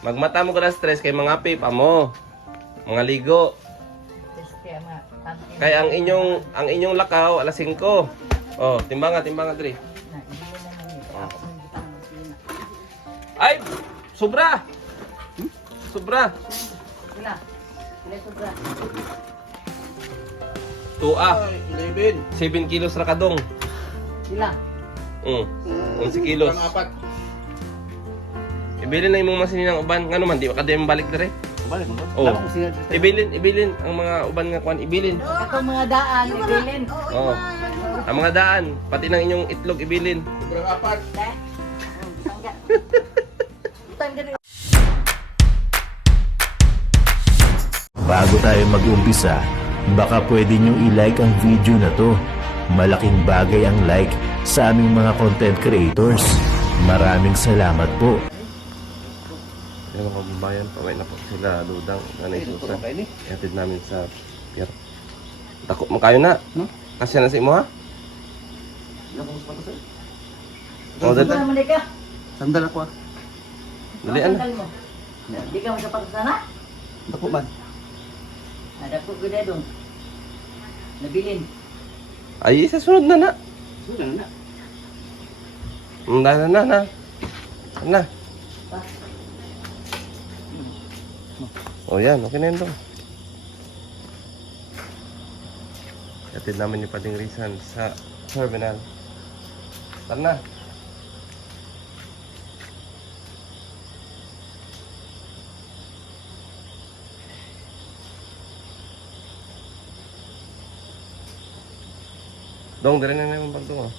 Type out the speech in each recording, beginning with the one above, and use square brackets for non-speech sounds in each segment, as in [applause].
Magmata mo ka na stress kay mga pip, amo. Mga ligo. Kay ang inyong ang inyong lakaw alas 5. Oh, timbangan, timbangan sina. Ay, sobra. Sobra. Sila. Sila sobra. Tua. Ay, 11. 7 kilos ra kadong. Sila. Mm. 11 kilos. Pang-apat. Ibilin na imong masini ng uban. Ngano man di ka din balik dire. Balik mo. Oh. Ibilin, ibilin ang mga uban nga kwan ibilin. Ito mga daan, ibilin. Oh. Ang mga daan, pati ng inyong itlog ibilin. Sobrang apat. [laughs] Bago tayo mag-umpisa, baka pwede nyo i-like ang video na to. Malaking bagay ang like sa aming mga content creators. Maraming salamat po. Yan mga kababayan, paway na po sila dudang nanay Susan. Ihatid namin sa pier. Tako mo kayo na. No? Kasya na si mo ha? Oh, dali. Sandal mo di ka. Sandal ako ah. Dali ano? Sandal mo. Di ka masapag sana? Dako man. Ada ko gede dong. Nabilin. Ay, isa sunod na na. Sudah na. Mm, Na, na, na, na. Na. O yan, okay na yun dong. Ihatid namin yung Pading Rizan sa terminal. Tara na. Dong, dire na naman pag dong.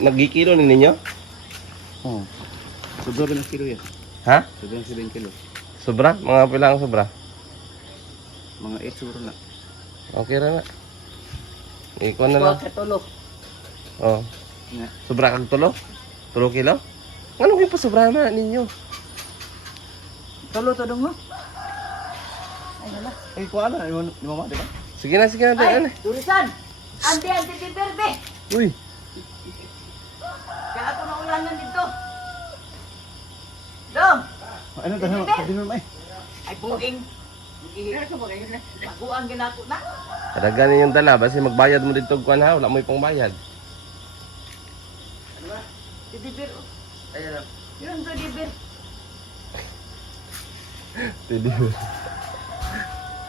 Nagkikilo ni ninyo? Oh. Sobrang ng kilo yan. Ha? Sobrang 7 kilo. Sobra? Mga pila ang sobra? Mga 8 siguro na. Okay ra na. Ikaw na lang. Kuha ka tulog. Oh. Sobra kag tulo? Tulo kilo? Ano kayo pa sobra na ninyo? Tulo to dong mo. Ay, wala. Ay, kuha na. Yung yung mama, di ba? Sige na, sige na. Ay, Ay, turisan! Ante, ante, di berde! Uy. Ulanan dito. Dong! Ano naman? Sabi mo eh. Ay, buging. Ba na? Maguang ginako na. Kadagan yung dala. Basi magbayad mo dito kuan ha. Wala mo ipang bayad. Si Dibir. Ayan. Yun to Dibir. Pwede.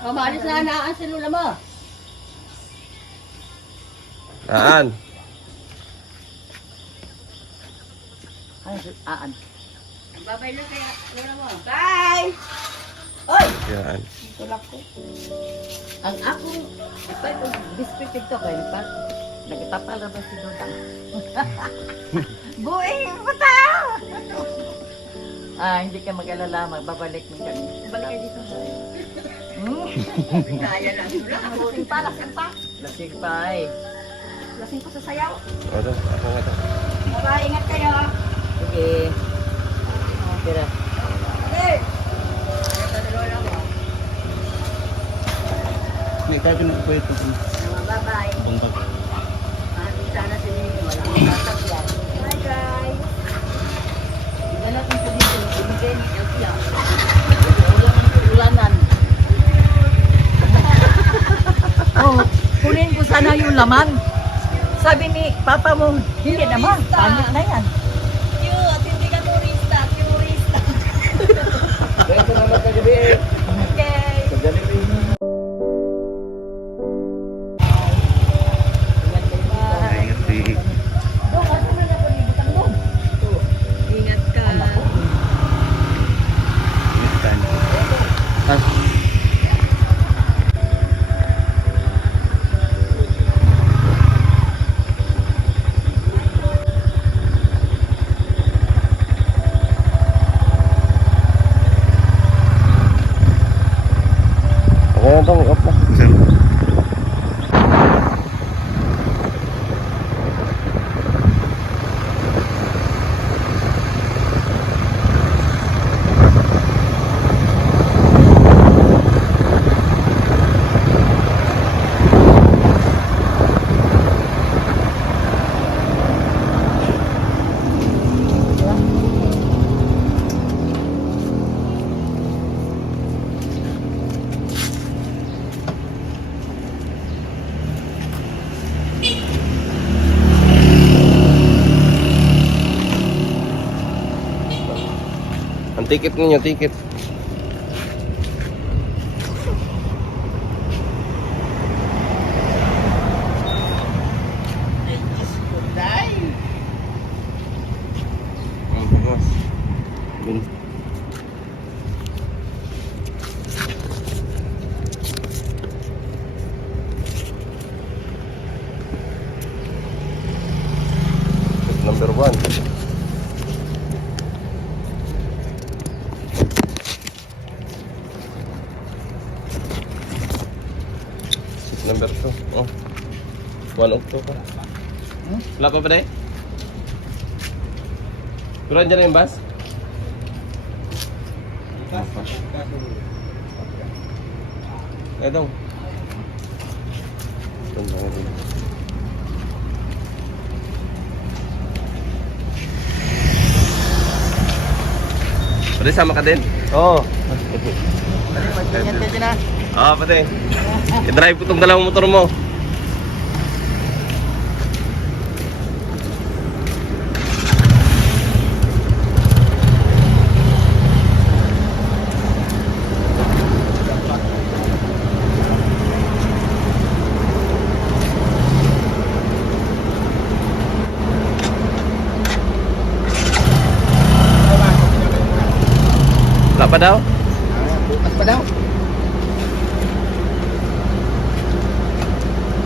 Kamalis na na ang selula mo. Aan. Ano si Aan? Babay lang kaya lola mo. Bye! Oy! Yan. Tulak ko. Ang akong, ito itong biscuit ito kayo pa. Nagtapal na ba si Dodang? [laughs] Buing bata! ah, hindi ka mag-alala, magbabalik mo kami. Balik kayo dito. Hmm? [laughs] Kaya lang. Lasing pa, lasing pa. Lasing pa eh. Lasing pa sa sayaw. O, to. Ako nga to. Bye, ingat kayo. Sige. Tira. Hindi, kaya pinagpapayot ko. Bye-bye. Bantag. Maraming sana sa inyo. Wala akong sasakyan. Bye guys. Iba natin po dito. Ibigay ni Elsia. Ulan ng ulanan. oh, kunin ko sana yung laman. Sabi ni Papa mo, hindi naman. Pangit na yan. Cute, hindi ka turista, turista. Kaya salamat ka gabi. Okay. Sa Jollibee. Ingat si... Doon, asa na ako ni Butang doon? Ingat ka. Next time. Ah. Ticket ninyo, ticket. 1 October. Hmm? Wala pa ba na eh? Pero andyan na yung bus? Mapash. Kaya daw. Ganda nga. Pwede sama ka din? Oo. Pwede, mag-ganyan tayo na. Oo, ah, pwede. I-drive ko itong dalawang motor mo. Pa daw? Bukas pa daw.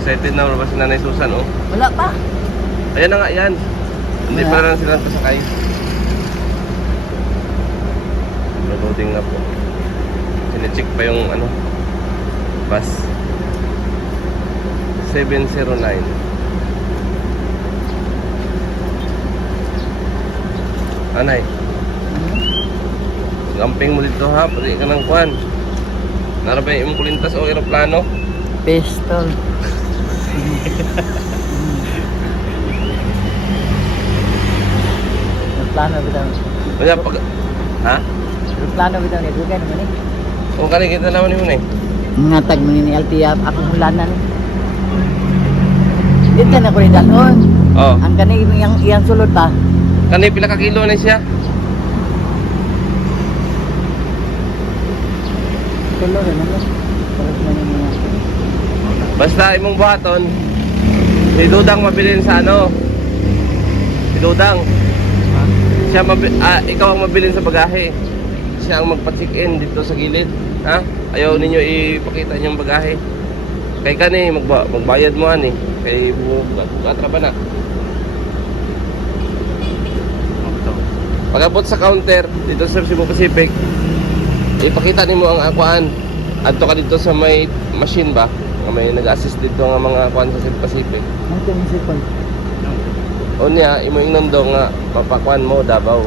Excited na ba si Nanay Susan, oh? Wala pa. Ayan na nga yan. Hindi pa lang sila pasakay. Reloading na po. Sine-check pa yung ano, bus. 709. Anay. Gamping mo dito ha, pati ka ng kwan. Narapay yung kulintas o aeroplano. Pistol. Plano bitaw. Kaya pag... Ha? Plano bitaw ni Dugay naman eh. Kung kani kita naman yun eh. Mga tag mga ni LTF akong hulanan. Dito na ko ni dalon. Oh. Ang kani yang iyang sulod pa. Kani pila ka kilo na siya? Sulod na naman. Sulod na niya. Basta imong buhaton, si Dudang mabilin sa ano? Si Dudang. Siya mabi- ah, ikaw ang mabilin sa bagahe. Siya ang magpa-check-in dito sa gilid. Ha? Ayaw ninyo ipakita niyong bagahe. Kay kani magba magbayad mo ani. Kay bukat ba na? Pag-abot sa counter dito sa Cebu Pacific, ipakita nimo ang akuan. Adto ka dito sa may machine ba? Nga may nag-assist dito nga mga akuan sa Cebu Pacific. Ang tinisipon. O niya, imo ingnon daw nga papakuan mo Davao.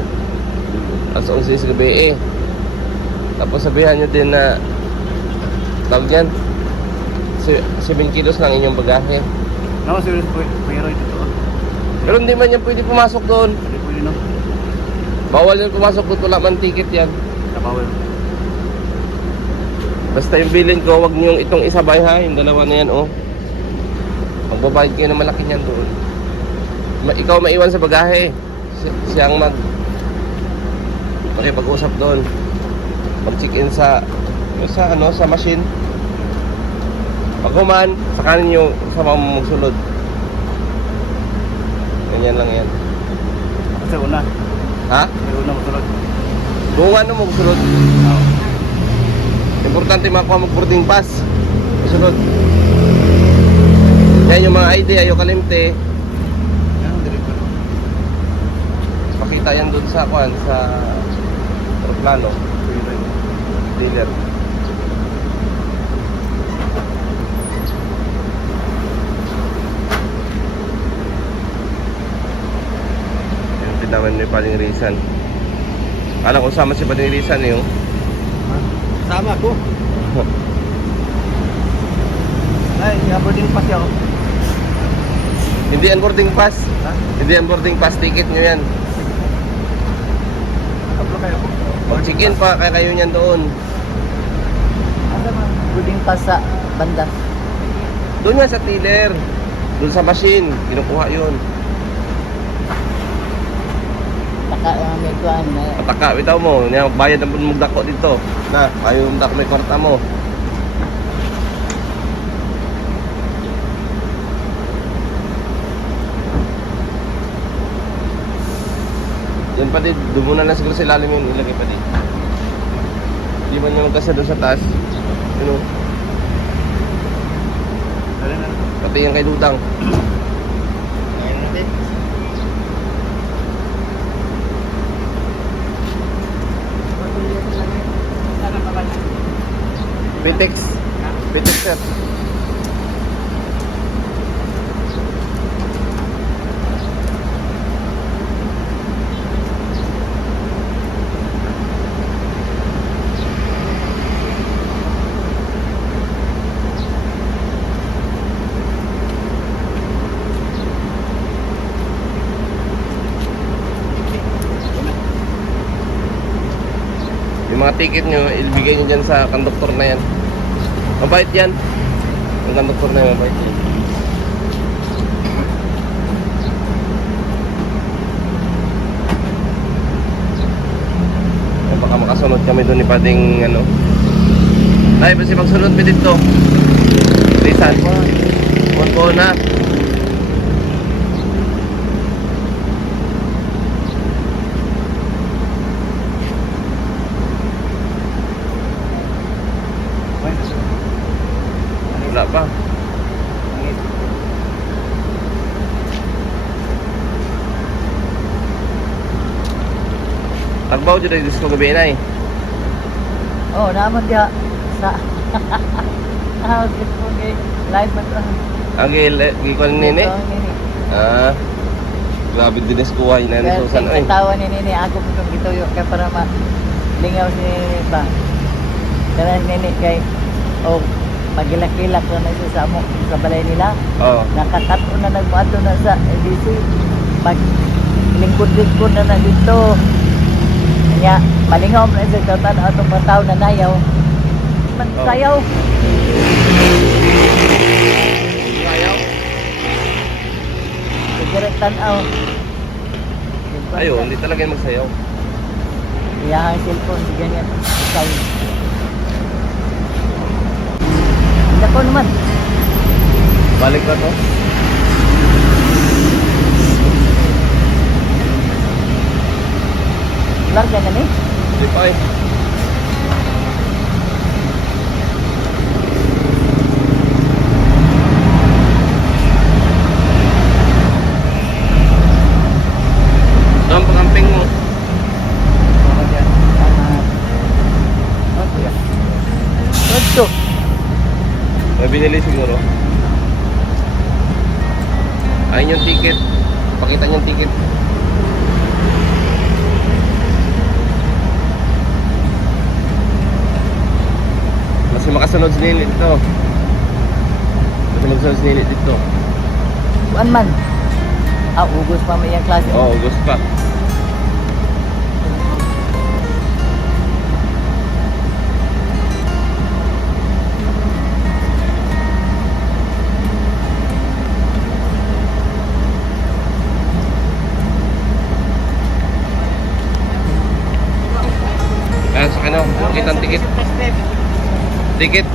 As 11 sa gabi eh. Tapos sabihan nyo din na tawag yan 7 kilos lang inyong bagahe. No, serious po. Pero ito to. Pero hindi man yan pwede pumasok doon. Hindi pwede no. Bawal yan pumasok kung wala man ticket yan. Napawal. Basta yung bilin ko, wag niyong itong isabay ha, yung dalawa na yan oh. Magbabayad kayo ng malaki niyan doon. Ma- ikaw maiwan sa bagahe. Si- siyang mag makipag-usap doon. Mag-check-in sa sa ano sa machine. Pag human, sakanin niyo sa mga magsulod. Ganyan lang yan. Kasi una. Ha? May una masulod. Kung ano magsulod. Importante makuha mo boarding pass. Sunod. Yan yung mga ID, ayo kalimte. Yan, diretso. Pakita yan dun sa kuan sa aeroplano. Dealer. Yung pinaman ni Paling Rizan. Alam ko sama si Paling Rizan eh, oh. Sama ko. Ay, boarding pass ako. Hindi ang boarding pass. Ha? Hindi ang boarding pass ticket nyo yan. Kaplo kayo po. Mag-check-in pa kaya kayo niyan doon. Ano man buding pa sa banda. Doon yan sa tiller. Doon sa machine. Kinukuha yun. Taka ang may kuhan na. Pataka, bitaw mo. Niya, bayad ang mugdako dito. Na, ayaw mong dako may kwarta mo. Yan pa din, doon muna lang siguro sa ilalim yun, ilagay pa din. Di ba niya magkasa doon sa taas? Yun o, Dali na. pati yung kay Dudang. Pitex. Pitex sir. Yung mga ticket nyo, ibigay nyo dyan sa konduktor na yan. Mabait yan. Ang konduktor na yan, mabait yan. Baka makasunod kami doon ni Pading ano. Ay, basi magsunod mi dito. Lisan. Buwan ko na. Wala pa. Tagbaw dyan ay disco gabi na eh. Oh, naman dia sa [laughs] Ah, gusto ko kay live man to. Ang gikon ni Nini. Ah. Grabe din is kuhay na ni Susan. Ay. tawa ni nini ako po itong gituyo kaya para ma lingaw si ba. Kaya nini kay oh magilak-kilak na siya sa amo sa balay nila. Oh. Nakakato na nagmato na sa LDC. Pag lingkod-lingkod na na dito. Kanya, malingaw na sa katan atong mga tao na nayaw. Man Oh. sayaw. Ayaw. Siguro tanaw. Ayo, hindi talaga yung magsayaw. Iya ang cellphone, di ganyan. Say. Hindi ko naman. Balik na to. Larga na ni. Hindi pa eh. Binili siguro. Ayun yung ticket. Pakita niyo yung ticket. Mas makasunod si Nini dito. Mas makasunod si Nini dito. Kuan man. Ah, ugos pa may yung klase. Oo, oh, gusto pa. Ayan sa kanya, Ticket.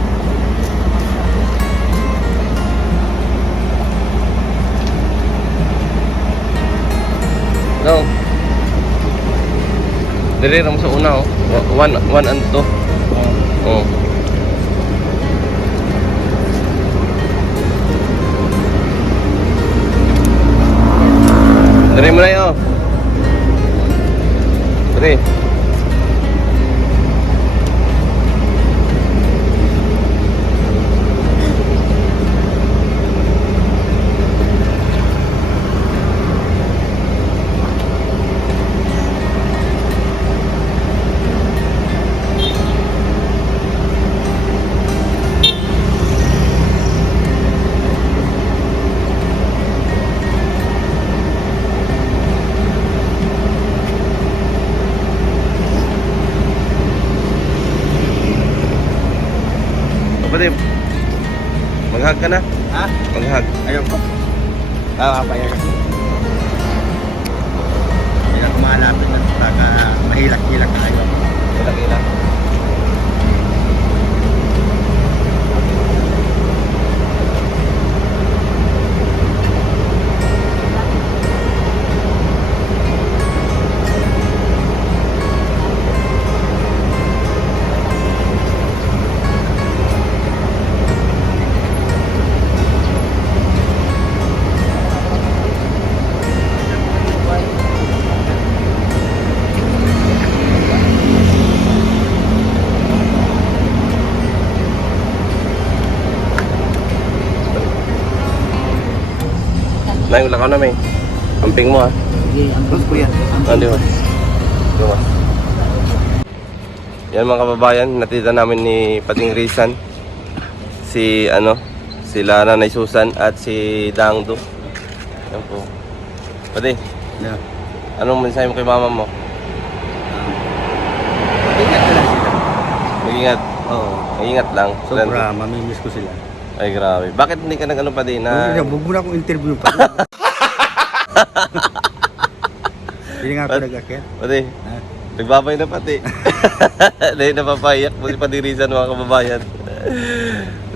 No. Dili ram sa una oh. Wa- One, one and two. Oh. Hindi na baka mahilak-hilak tayo. Kila-kila. Nay, wala ka na may. Amping mo ah. Sige, ang Tapos po yan. Ah, ba? Ba? Yan mga kababayan, natita namin ni Pating Rizan. Si ano, sila Nanay Susan at si Dangdo. Yan po. Pati, Yeah. anong mensahe mo kay mama mo? Ingat na lang sila. Mag-ingat. Oo. Mag-ingat lang. Sobra, mamimiss ko sila. Ay, grabe. Bakit hindi ka nag-ano pa din Na... na... Huwag mo na akong interview pa. [laughs] Hindi nga ako nag-akit. Pati, nagbabay na pati. [laughs] Dahil napapayak po si Padirisan mga kababayan.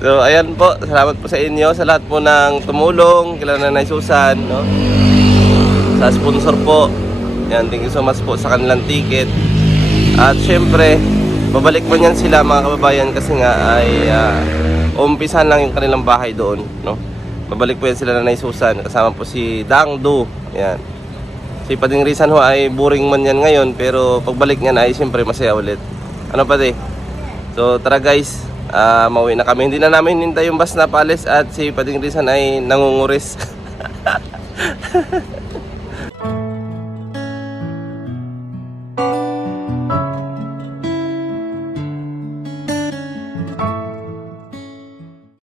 so, ayan po. Salamat po sa inyo. Sa lahat po ng tumulong. Kila Nanay Susan, no? Sa sponsor po. Yan, thank you so much po sa kanilang ticket. At syempre, babalik mo niyan sila mga kababayan kasi nga ay uh, umpisan lang yung kanilang bahay doon, no? Babalik po yan sila Nanay Susan. Kasama po si Dang Du. Yan. Si Pading Rizan ho ay boring man yan ngayon pero pagbalik niyan ay siyempre masaya ulit. Ano pa di? So tara guys, ah mauwi na kami. Hindi na namin hintay yung bus na palis at si Pading Rizan ay nangunguris. [laughs]